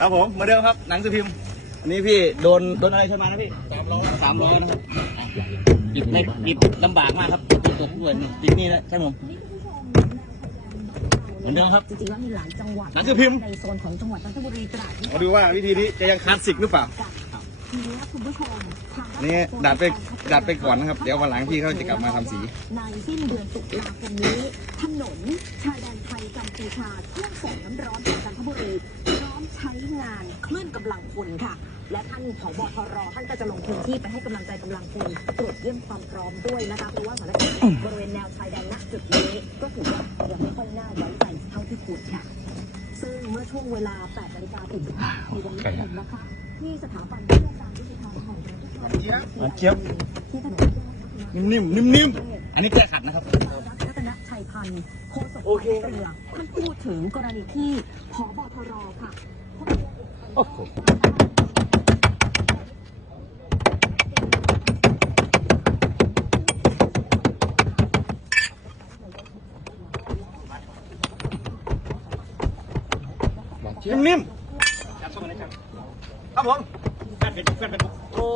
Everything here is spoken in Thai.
ครับผมเหมาเดิมครับหนังสือพิมพ์อันนี้พี่โดนโดนอะไรชนมานะพี่สามล้อสามล้อนะครับอะหยิบในหยิบลำบากมากครับติดตกด้วยนี่ติดนี่แล้วใช่ผมเหมือนเดิมครับจริงๆแล้วมีหลายจังหวัดหนังสือพิมพ์ในโซนของจังหวัดนนทบุรีตราดที่มาดูว่าวิธีนี้จะยังคลาสสิกหรือเปล่าทีนี้คุณผู้ชมทางนี่ดัดไปดัดไปก่อนนะครับ เดี๋ยววันหลังพี่เขาจะกลับมาทำสี ในสิ้นเดือนตุลาคมนี้ ถนนชายแดนไทยกัมพูชาเครื่องส่งน้ำร้อนจากจันทบุรีพร้อมใช้งานคลื่นกำลังพลค่ะ และท่านผบทรท่านก็จะลงพื้นที่ไปให้กำลังใจกำลังพลตรวจเยี่ยมความพร้อมด้วยนะคะเพราะว่าสถานการณ์บริเวณแนวชายแดนณจุดนี้ก็ถือว่ายังไม่ค่อยน่าไว้ใจเท่าที่ควรค่ะ ซึ่งเมื่อช่วงเวลา8นาฬิกาถึงในวันนี้เองนะคะที่สถาบันเพื่อการยุติธรรมแห่งประเทศไทยหวานเจี๊ยบที่ถนนนิ่มๆนิ่มๆอันนี้แก้ขัดนะครับรัตนชัยพันธ์โฆษกโอเคเรือท่านพูดถึงกรณีที่พบทรค่ะ โอ้โหนิ่มๆครับผมแฟนเป็นแฟนเป็นโอ้